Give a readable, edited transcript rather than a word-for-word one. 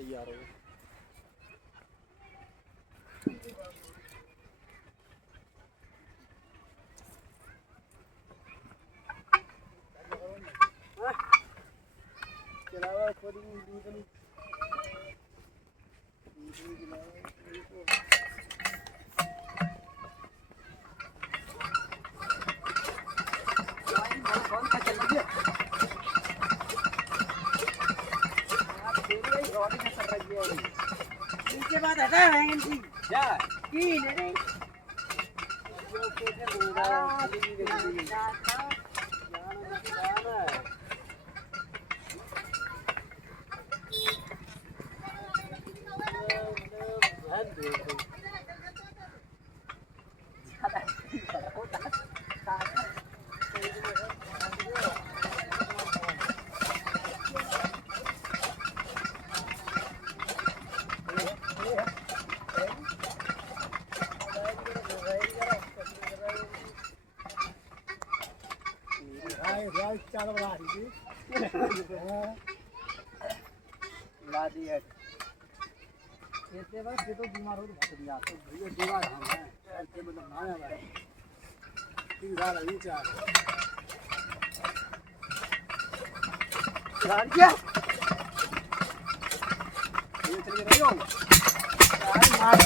सही आ रहा है। चलावा खुद ही दूध नहीं इसके बाद हटा है इनकी क्या की नहीं चार बना रही थी ला दी है इसके बाद ये तो बीमार हो तो बहुत जाते भैया बीमार हम हैं ऐसे मतलब ना है भाई 3 साल अभी 4 क्या ये चल रही हो यार मार